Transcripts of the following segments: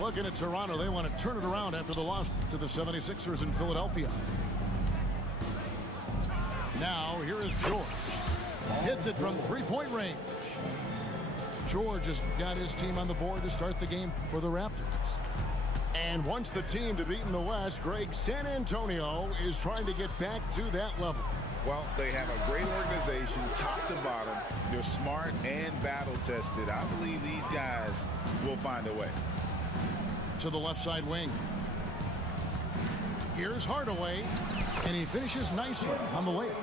Looking at Toronto, they want to turn it around after the loss to the 76ers in Philadelphia. Now, here is George. Hits it from three-point range. George has got his team on the board to start the game for the Raptors. And once the team to beat in the West, Greg, San Antonio is trying to get back to that level. Well, they have a great organization, top to bottom. They're smart and battle-tested. I believe these guys will find a way. To the left side wing. Here's Hardaway, and he finishes nicely on the layup.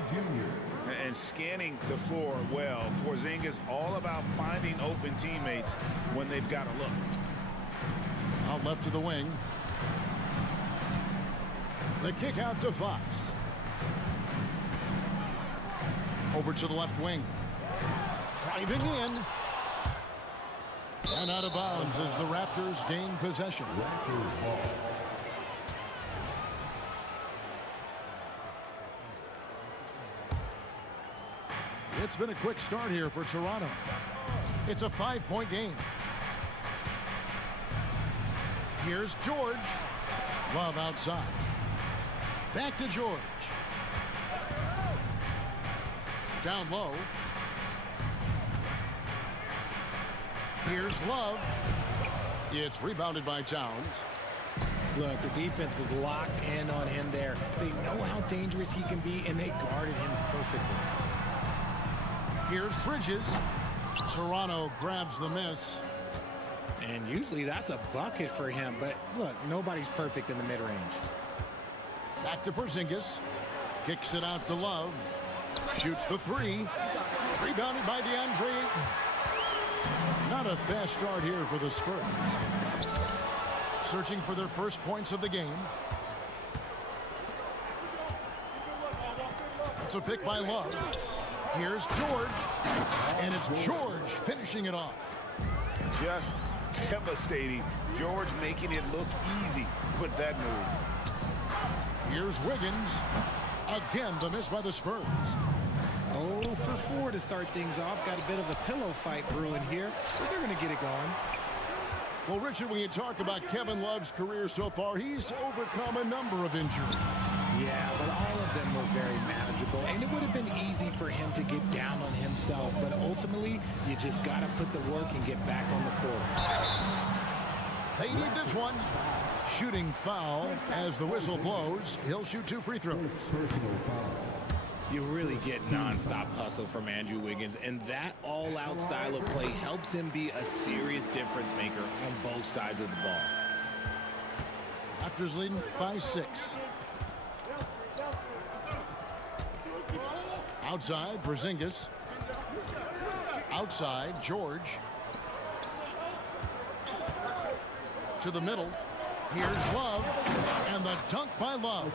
And scanning the floor well. Porzingis all about finding open teammates when they've got a look. Out left to the wing. The kick out to Fox. Over to the left wing. Driving in. And out of bounds as the Raptors gain possession. Raptors ball. It's been a quick start here for Toronto. It's a 5-point game. Here's George. Love outside. Back to George. Down low. Here's Love. It's rebounded by Towns. Look, the defense was locked in on him there. They know how dangerous he can be, and they guarded him perfectly. Here's Bridges. Toronto grabs the miss. And usually that's a bucket for him, but look, nobody's perfect in the mid-range. Back to Porzingis. Kicks it out to Love. Shoots the three. Rebounded by DeAndre Ayton. Not a fast start here for the Spurs. Searching for their first points of the game. It's a pick by Love. Here's George. And it's George finishing it off. Just devastating. George making it look easy with that move. Here's Wiggins. Again, the miss by the Spurs. 0 for 4 to start things off. Got a bit of a pillow fight brewing here, but they're going to get it going. Well, Richard, when you talk about Kevin Love's career so far, he's overcome a number of injuries. Yeah, but all of them were very manageable, and it would have been easy for him to get down on himself, but ultimately, you just got to put the work and get back on the court. They need this one. Shooting foul as the whistle blows. He'll shoot 2 free throws. You really get nonstop hustle from Andrew Wiggins, and that all-out style of play helps him be a serious difference maker on both sides of the ball. Raptors leading by 6. Outside, Porzingis. Outside, George. To the middle. Here's Love. And the dunk by Love.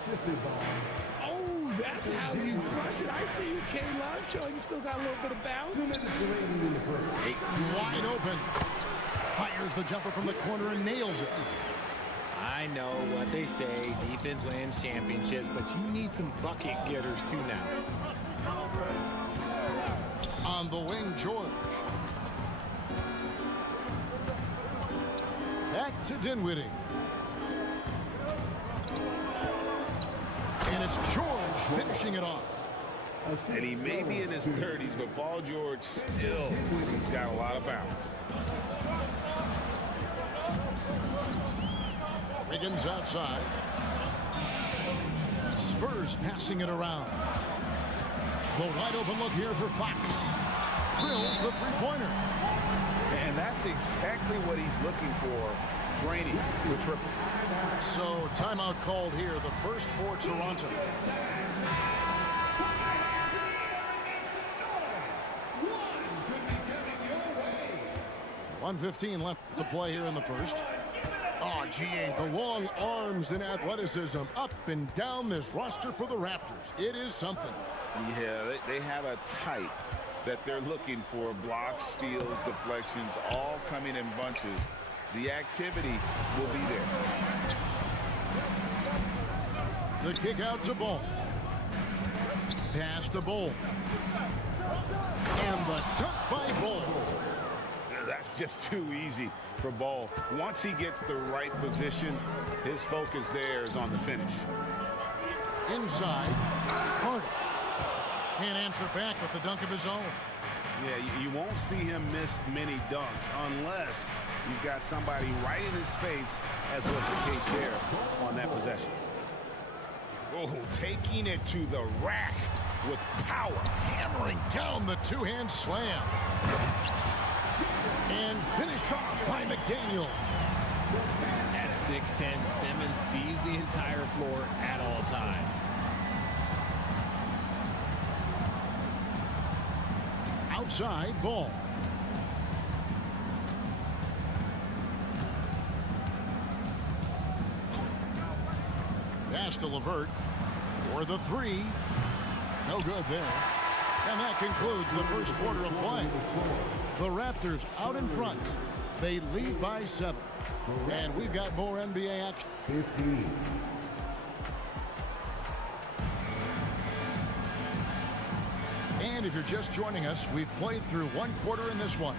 Oh, that's how you flush it. I see you, K-Love, showing you still got a little bit of bounce. Wide open. Fires the jumper from the corner and nails it. I know what they say, defense wins championships, but you need some bucket getters too now. On the wing, George. Back to Dinwiddie. And it's George finishing it off. And he may be in his 30s, but Paul George still, he's got a lot of bounce. Wiggins outside. Spurs passing it around. The wide open look here for Fox. Drills the three-pointer. And that's exactly what he's looking for, draining the triple. So timeout called here, the first for Toronto. 1:15 left to play here in the first. Oh, GA, the long arms and athleticism up and down this roster for the Raptors. It is something. Yeah, they have a type that they're looking for. Blocks, steals, deflections, all coming in bunches. The activity will be there. The kick out to Ball. Pass to Ball. And the dunk by Ball. That's just too easy for Ball. Once he gets the right position, his focus there is on the finish. Inside, Carter. Can't answer back with the dunk of his own. Yeah, you won't see him miss many dunks unless you've got somebody right in his face, as was the case there on that possession. Oh, taking it to the rack with power. Hammering down the two-hand slam. And finished off by McDaniel. At 6'10", Simmons sees the entire floor at all times. Outside Ball. Pass to LeVert for the three. No good there. And that concludes the first quarter of play. The Raptors out in front. They lead by 7. And we've got more NBA action. 15. And if you're just joining us, we've played through one quarter in this one.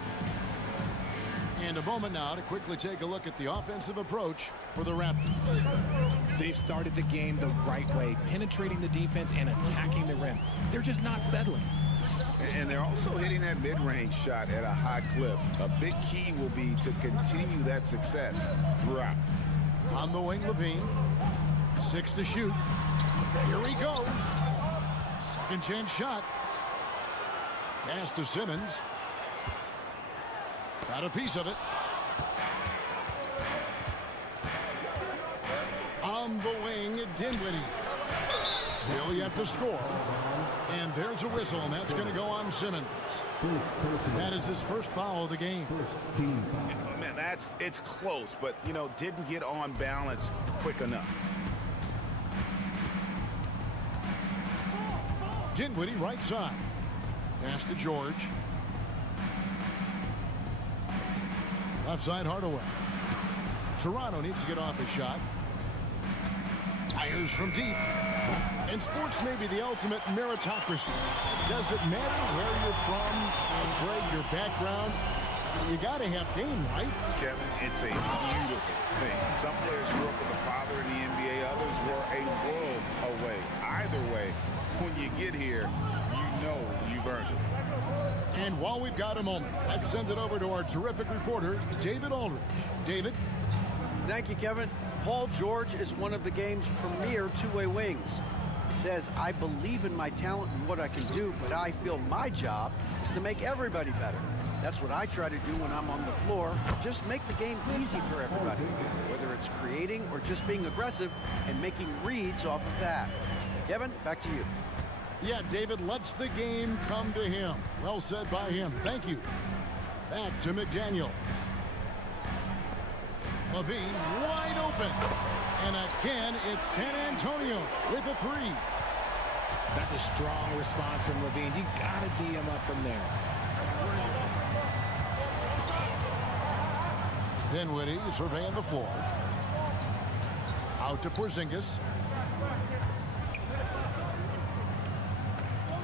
And a moment now to quickly take a look at the offensive approach for the Raptors. They've started the game the right way, penetrating the defense and attacking the rim. They're just not settling. And they're also hitting that mid-range shot at a high clip. A big key will be to continue that success throughout. On the wing, Levine. 6 to shoot. Here he goes. Second chance shot. Pass to Simmons. Got a piece of it. On the wing, Dinwiddie. Still yet to score. And there's a whistle, and that's going to go on Simmons. That is his first foul of the game. Man, it's close, but, didn't get on balance quick enough. Dinwiddie right side. Pass to George. Left side, Hardaway. Toronto needs to get off his shot. Fires from deep. And sports may be the ultimate meritocracy. Does it matter where you're from, Greg, your background? You got to have game, right? Kevin, it's a beautiful thing. Some players grew up with a father in the NBA. Others were a world away. Either way, when you get here, you know you've earned it. And while we've got a moment, let's send it over to our terrific reporter, David Aldridge. David? Thank you, Kevin. Paul George is one of the game's premier two-way wings. He says, I believe in my talent and what I can do, but I feel my job is to make everybody better. That's what I try to do when I'm on the floor. Just make the game easy for everybody, whether it's creating or just being aggressive and making reads off of that. Kevin, back to you. Yeah, David lets the game come to him. Well said by him. Thank you. Back to McDaniel. Levine wide open. And again, it's San Antonio with a three. That's a strong response from Levine. You got to D him up from there. Dinwiddie surveying the floor. Out to Porzingis.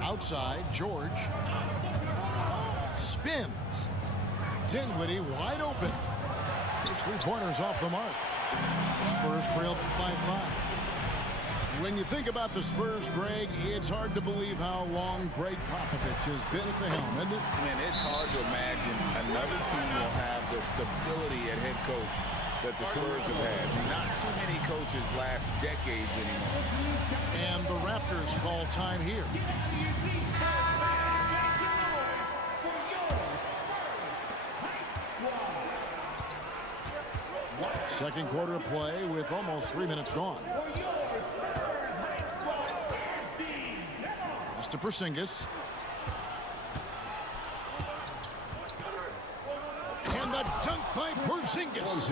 Outside, George. Spins. Dinwiddie wide open. His three-pointers off the mark. Spurs trail by 5. When you think about the Spurs, Greg, it's hard to believe how long Greg Popovich has been at the helm, isn't it? Man, it's hard to imagine another team will have the stability at head coach that the Spurs have had. Not too many coaches last decades anymore. And the Raptors call time here. Second quarter of play with almost 3 minutes gone. Pass to Porzingis. And the dunk by Porzingis.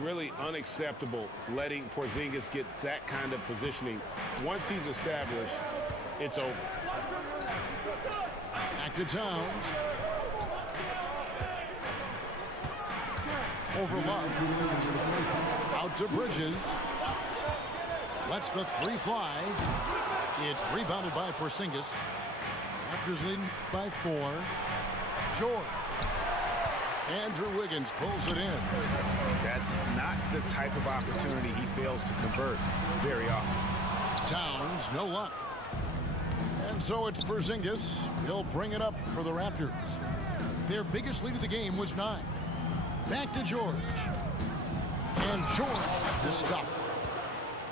Really unacceptable letting Porzingis get that kind of positioning. Once he's established, it's over. Back to Towns. Over Love. Out to Bridges. Lets the three fly. It's rebounded by Porzingis. Raptors leading by 4. George. Andrew Wiggins pulls it in. That's not the type of opportunity he fails to convert very often. Towns, no luck. And so it's Porzingis. He'll bring it up for the Raptors. Their biggest lead of the game was 9. Back to George. And George with the stuff.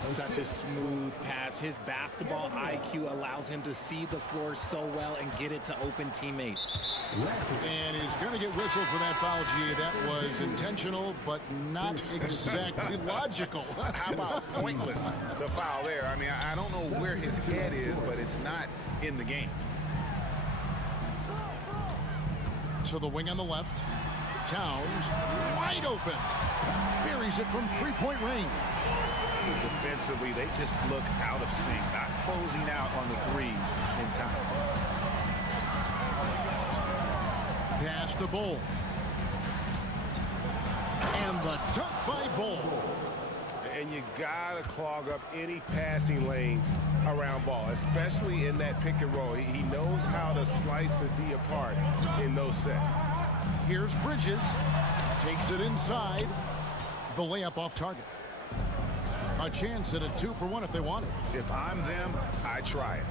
Such a smooth pass. His basketball IQ allows him to see the floor so well and get it to open teammates. And he's going to get whistled for that foul, G. That was intentional, but not exactly logical. How about pointless to foul there? I mean, I don't know where his head is, but it's not in the game. To the wing on the left. Towns, wide open. Buries it from three-point range. Defensively, they just look out of sync, not closing out on the threes in time. Pass to Bull. And the dunk by Bull. And you gotta clog up any passing lanes around ball, especially in that pick and roll. He knows how to slice the D apart in those sets. Here's Bridges. Takes it inside. The layup off target. A chance at a 2-for-1 if they want it. If I'm them, I try it.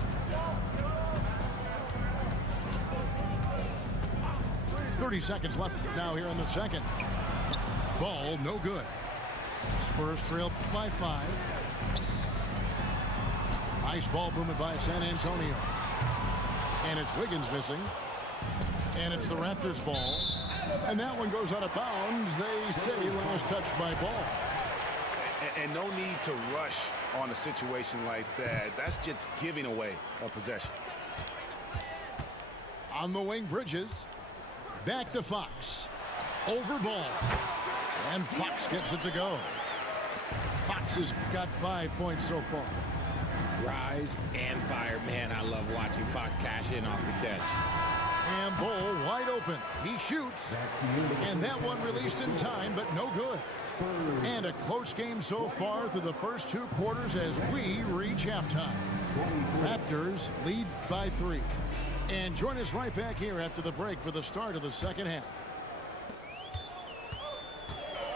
30 seconds left now here in the second. Ball no good. Spurs trail by 5. Nice ball movement by San Antonio. And it's Wiggins missing. And it's the Raptors ball. And that one goes out of bounds. They say last touch by Ball. And no need to rush on a situation like that. That's just giving away a possession. On the wing, Bridges. Back to Fox. Over Ball. And Fox gets it to go. Fox has got 5 points so far. Rise and fire. Man, I love watching Fox cash in off the catch. And Bull wide open. He shoots. And that one released in time, but no good. And a close game so far through the first 2 quarters as we reach halftime. Raptors lead by 3. And join us right back here after the break for the start of the second half.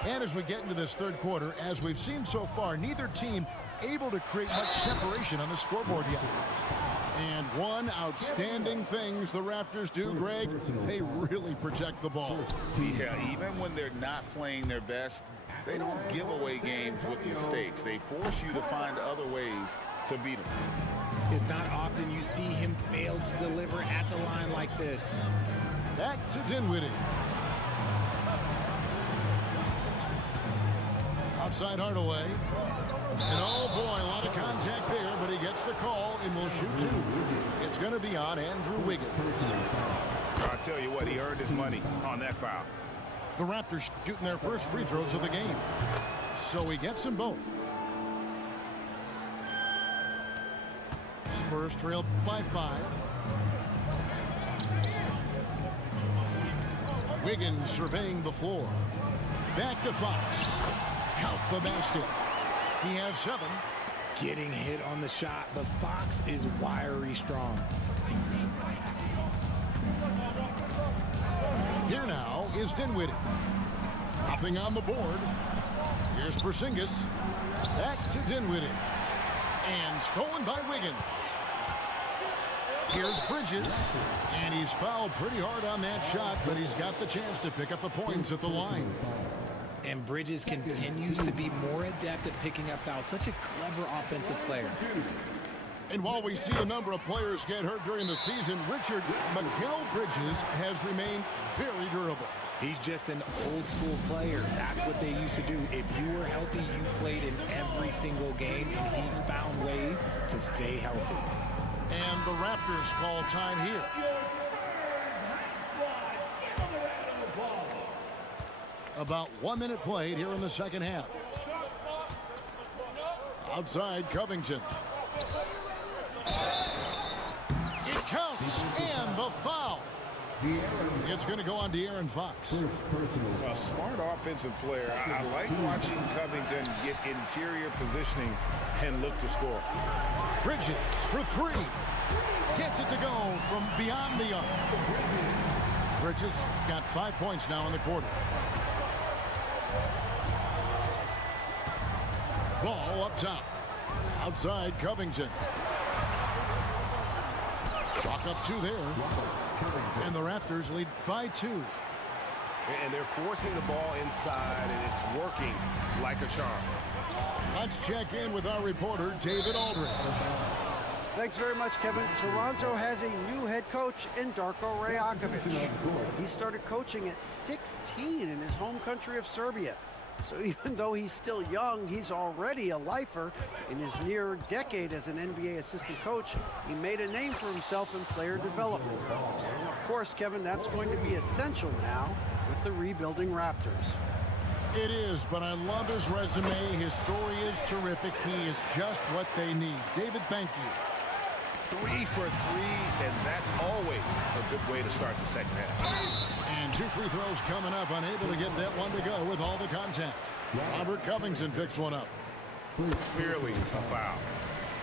And as we get into this third quarter, as we've seen so far, neither team able to create much separation on the scoreboard yet. And one outstanding things the Raptors do, Greg, they really protect the ball. Yeah, even when they're not playing their best, they don't give away games with mistakes. They force you to find other ways to beat them. It's not often you see him fail to deliver at the line like this. Back to Dinwiddie. Outside Hardaway. And oh boy, a lot of contact there, but he gets the call and will shoot 2. It's going to be on Andrew Wiggins. I'll tell you what, he earned his money on that foul. The Raptors shooting their first free throws of the game. So he gets them both. Spurs trail by 5. Wiggins surveying the floor. Back to Fox. Count the basket. He has 7. Getting hit on the shot, but Fox is wiry strong. Here now is Dinwiddie. Nothing on the board. Here's Porzingis. Back to Dinwiddie. And stolen by Wiggins. Here's Bridges. And he's fouled pretty hard on that shot, but he's got the chance to pick up the points at the line. And Bridges continues to be more adept at picking up fouls. Such a clever offensive player. And while we see a number of players get hurt during the season, Richard, Mikal Bridges has remained very durable. He's just an old school player. That's what they used to do. If you were healthy, you played in every single game, and he's found ways to stay healthy. And the Raptors call time here. About 1 minute played here in the second half. Outside Covington. It counts, and the foul. It's going to go on De'Aaron Fox. A smart offensive player. I like watching Covington get interior positioning and look to score. Bridges for 3. Gets it to go from beyond the arc. Bridges got 5 points now in the quarter. Ball up top. Outside Covington. Chalk up 2 there. And the Raptors lead by 2. And they're forcing the ball inside, and it's working like a charm. Let's check in with our reporter, David Aldridge. Thanks very much, Kevin. Toronto has a new head coach in Darko Rajakovic. He started coaching at 16 in his home country of Serbia. So even though he's still young, he's already a lifer. In his near decade as an NBA assistant coach, he made a name for himself in player development. And of course, Kevin, that's going to be essential now with the rebuilding Raptors. It is, but I love his resume. His story is terrific. He is just what they need. David, thank you. 3 for 3, and that's always a good way to start the second half. And 2 free throws coming up, unable to get that one to go with all the contact. Robert Covington picks one up. Clearly a foul.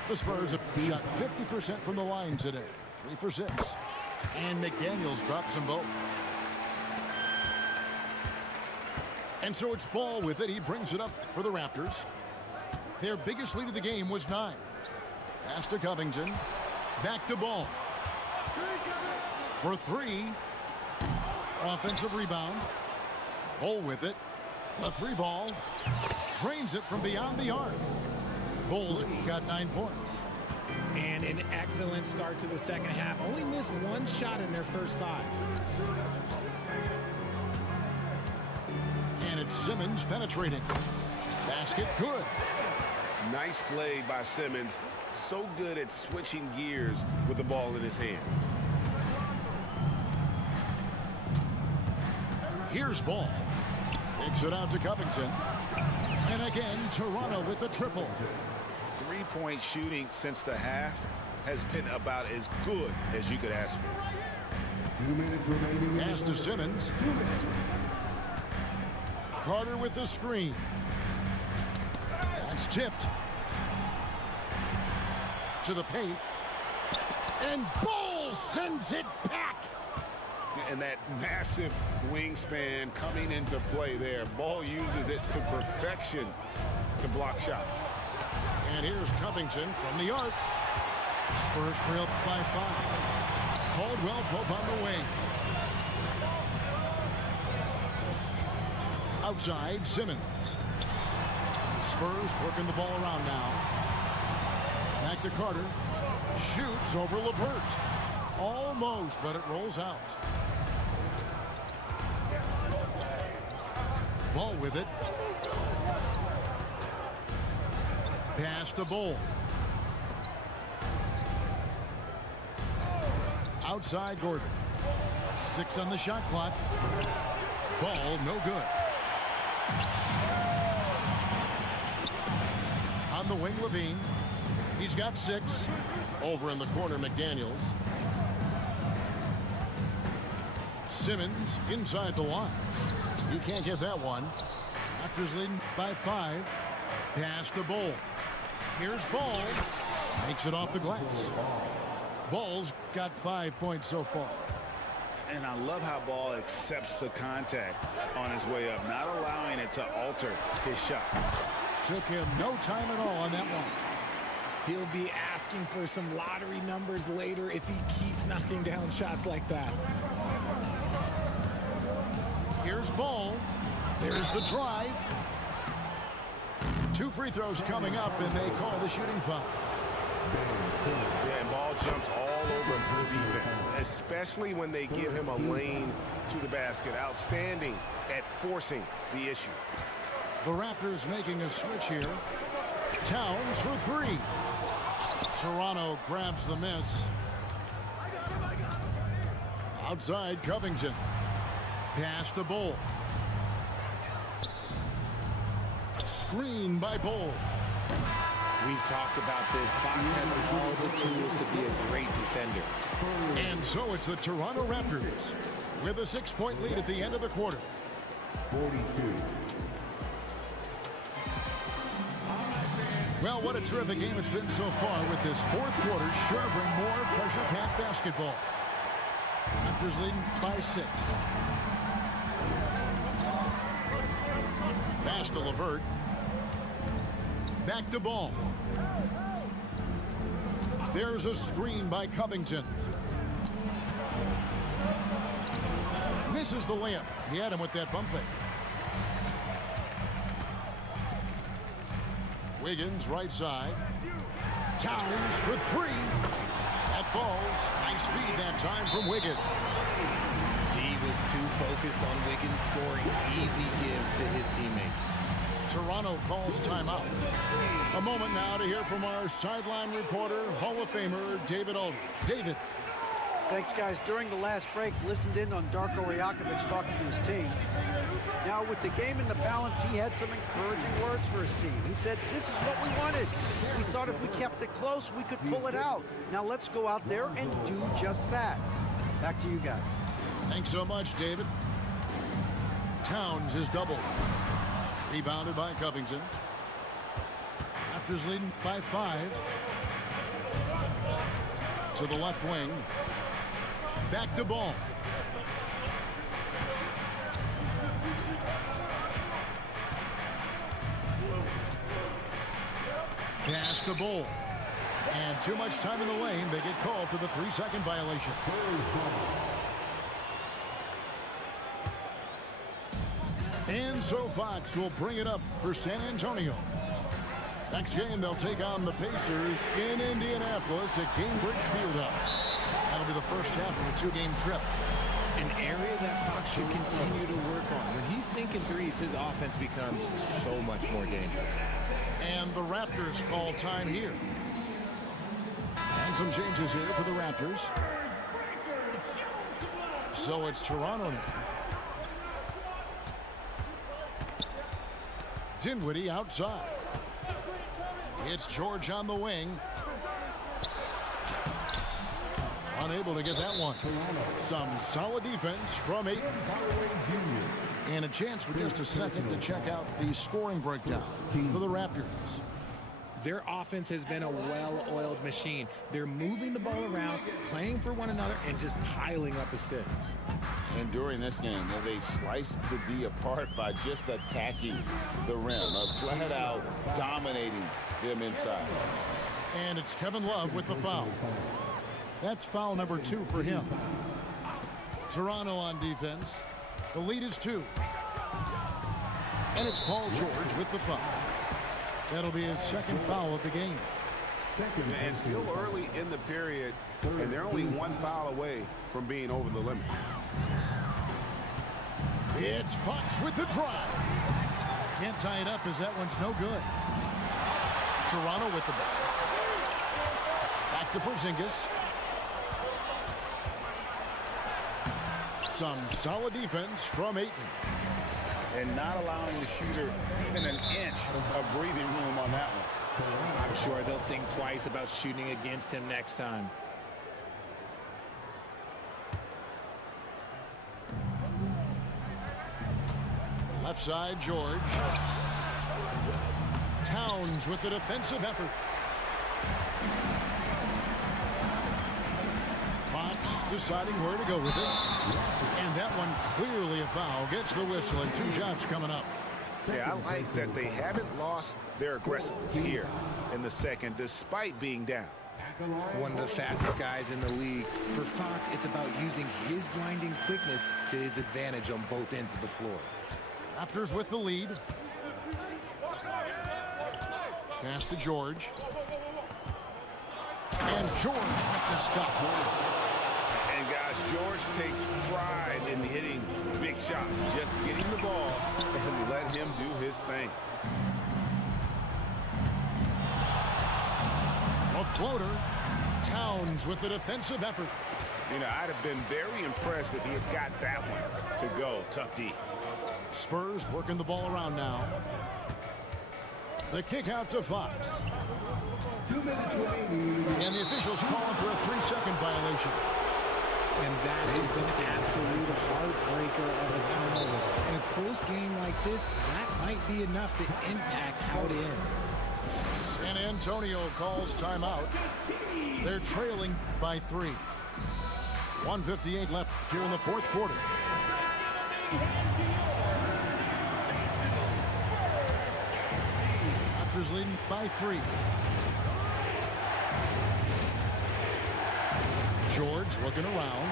The Spurs have shot 50% from the line today. 3 for 6. And McDaniels drops them both. And so it's Ball with it. He brings it up for the Raptors. Their biggest lead of the game was 9. Pass to Covington. Back to Ball. For 3. Offensive rebound. Ball with it. The 3 ball. Drains it from beyond the arc. Bulls got 9 points. And an excellent start to the second half. Only missed 1 shot in their first 5. And it's Simmons penetrating. Basket good. Nice play by Simmons. So good at switching gears with the ball in his hands. Here's Ball. Takes it out to Covington. And again, Toronto with the triple. 3-point shooting since the half has been about as good as you could ask for. 2 minutes remaining. Pass to Simmons. Carter with the screen. That's tipped. To the paint. And Ball sends it back. And that massive wingspan coming into play there. Ball uses it to perfection to block shots. And here's Covington from the arc. Spurs trail by 5. Caldwell Pope on the wing. Outside, Simmons. Spurs working the ball around now. Back to Carter. Shoots over LeVert. Almost, but it rolls out. Ball with it. Pass to Ball. Outside Gordon. 6 on the shot clock. Ball no good. On the wing, Levine. He's got 6. Over in the corner, McDaniels. Simmons inside the line. He can't get that one. Raptors leading by 5. Pass to Ball. Here's Ball. Makes it off the glass. Ball's got 5 points so far. And I love how Ball accepts the contact on his way up, not allowing it to alter his shot. Took him no time at all on that one. He'll be asking for some lottery numbers later if he keeps knocking down shots like that. Here's Ball. There's the drive. 2 free throws coming up, and they call the shooting foul. Yeah, and Ball jumps all over the defense, especially when they give him a lane to the basket. Outstanding at forcing the issue. The Raptors making a switch here. Towns for 3. Toronto grabs the miss. Outside Covington. Pass to Ball. Screen by Ball. We've talked about this. Fox has all the tools to be a great defender. And so it's the Toronto Raptors with a 6-point lead at the end of the quarter. 42. Well, what a terrific game it's been so far, with this fourth quarter sure bring more pressure-packed basketball. Raptors leading by 6. Pass to LeVert. Back to Ball. There's a screen by Covington. Misses the layup. He had him with that bump fake. Wiggins, right side. Towns for 3. That falls. Nice feed that time from Wiggins. D was too focused on Wiggins scoring. Easy give to his teammate. Toronto calls timeout. A moment now to hear from our sideline reporter, Hall of Famer David Aldridge. David. Thanks, guys. During the last break, listened in on Darko Rajakovic talking to his team. Now, with the game in the balance, he had some encouraging words for his team. He said, this is what we wanted. We thought if we kept it close, we could pull it out. Now, let's go out there and do just that. Back to you guys. Thanks so much, David. Towns is doubled. Rebounded by Covington. Raptors leading by 5. To the left wing. Back to Ball. Pass to Ball. And too much time in the lane. They get called for the 3-second violation. And so Fox will bring it up for San Antonio. Next game, they'll take on the Pacers in Indianapolis at Cambridge Fieldhouse. That'll be the first half of a 2-game trip. An area that Fox should continue to work on. When he's sinking threes, his offense becomes so much more dangerous. And the Raptors call time here. And some changes here for the Raptors. So it's Toronto now. Dinwiddie outside. It's George on the wing. Unable to get that one. Some solid defense from Ayton. And a chance for just a second to check out the scoring breakdown for the Raptors. Their offense has been a well-oiled machine. They're moving the ball around, playing for one another, and just piling up assists. And during this game, they sliced the D apart by just attacking the rim, flat out dominating them inside. And it's Kevin Love with the foul. That's foul number 2 for him. Toronto on defense. The lead is 2. And it's Paul George with the foul. That'll be his second foul of the game. And still early in the period, and they're only 1 foul away from being over the limit. It's Fox with the drive. Can't tie it up as that one's no good. Toronto with the ball. Back to Porzingis. Some solid defense from Ayton. And not allowing the shooter even an inch of breathing room on that one. I'm sure they'll think twice about shooting against him next time. Left side, George. Towns with the defensive effort. Fox deciding where to go with it. And that one clearly a foul. Gets the whistle and 2 shots coming up. Yeah, I like that they haven't lost their aggressiveness here in the second despite being down. One of the fastest guys in the league. For Fox, it's about using his blinding quickness to his advantage on both ends of the floor. Raptors with the lead. Pass to George. And George with the stuff. And guys, George takes pride in hitting big shots. Just getting the ball and let him do his thing. A floater. Towns with the defensive effort. You know, I'd have been very impressed if he had got that one to go. Tough D. Spurs working the ball around now. The kick out to Fox. 2 minutes remaining. And the officials calling for a 3-second violation. And that is an absolute heartbreaker of a turnover. In a close game like this, that might be enough to impact how it ends. San Antonio calls timeout. They're trailing by 3. 1:58 left here in the fourth quarter. Raptors leading by 3. George looking around.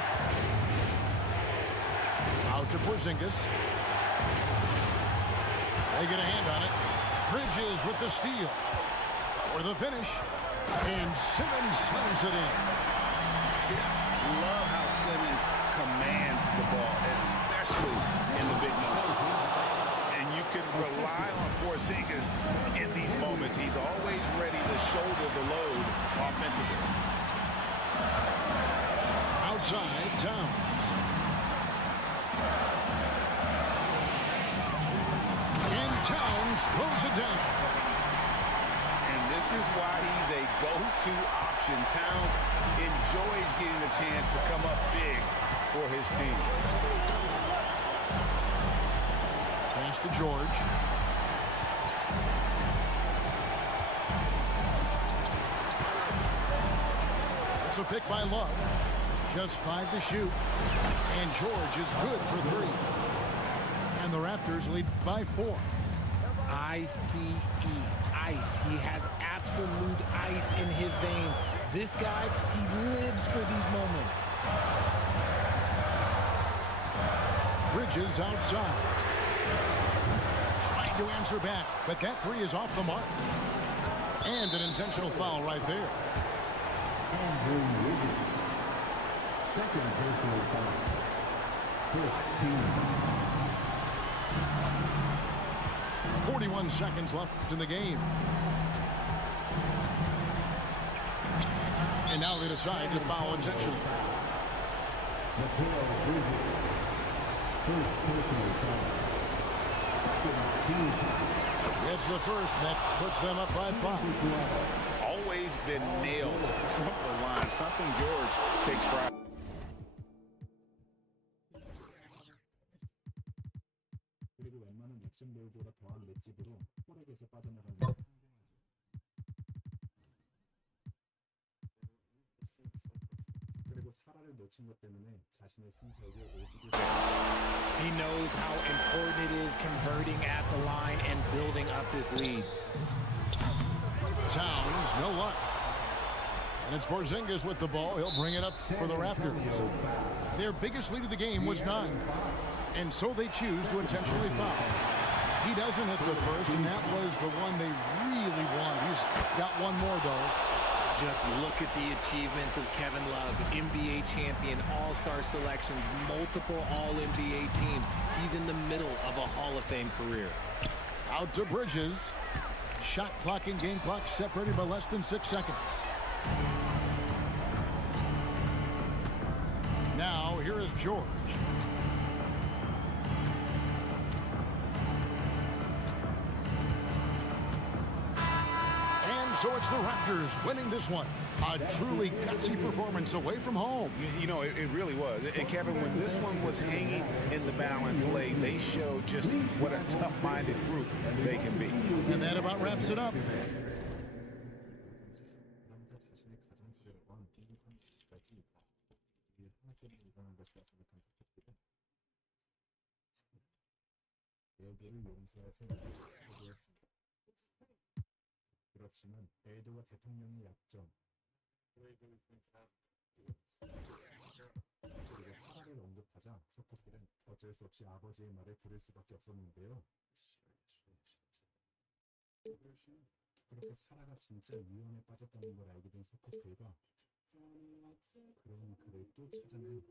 Out to Porzingis. They get a hand on it. Bridges with the steal. For the finish. And Simmons slams it in. Love how Simmons commands the ball, especially in the big numbers. And you can rely on Porzingis in these moments. He's always ready to shoulder the load offensively. Outside, Towns. And Towns throws it down. And this is why he's a go-to option. Towns enjoys getting a chance to come up big for his team. Pass to George. It's a pick by Love. Just 5 to shoot. And George is good for 3. And the Raptors lead by 4. ICE, ice. He has absolute ice in his veins. This guy, he lives for these moments. Bridges outside. Trying to answer back, but that 3 is off the mark. And an intentional foul right there. Second personal foul. First team. 41 seconds left in the game. And now they decide to foul intentionally. First personal foul. Second team. It's the first that puts them up by 5. Always been nailed from the line. Something George takes pride. 그리고 웬만한 액션볼보다 더한 맷집으로 포렉에서 빠져나간 상황이었습니다. 그리고 사라를 놓친 것 때문에 자신의 상사에게 오직을 He knows how important it is converting at the line and building up this lead. Towns, no luck. And it's Porzingis with the ball. He'll bring it up for the Raptors. Their biggest lead of the game was 9. And so they choose to intentionally foul. He doesn't hit the first, and that was the one they really wanted. He's got one more, though. Just look at the achievements of Kevin Love, NBA champion, all-star selections, multiple all-NBA teams. He's in the middle of a Hall of Fame career. Out to Bridges. Shot clock and game clock separated by less than 6 seconds. Now, here is George. And so it's the Raptors winning this one. A truly gutsy performance away from home. You know, it really was. And Kevin, when this one was hanging in the balance late, they showed just what a tough-minded group they can be. And that about wraps it up. 그러니까 자신의 가장 세대로한 비슷한 시까지 하나쯤 일어난 것이라 생각한 선택들은 에드를 용서할 생각이 소개했습니다. 그렇지만 에드와 대통령의 약점 그리고 사라를 언급하자 소코필은 어쩔 수 없이 아버지의 말을 들을 수밖에 없었는데요. 그렇게 사라가 진짜 위험에 빠졌다는 걸 알게 된 소코필과 그런 그를 또 찾아낸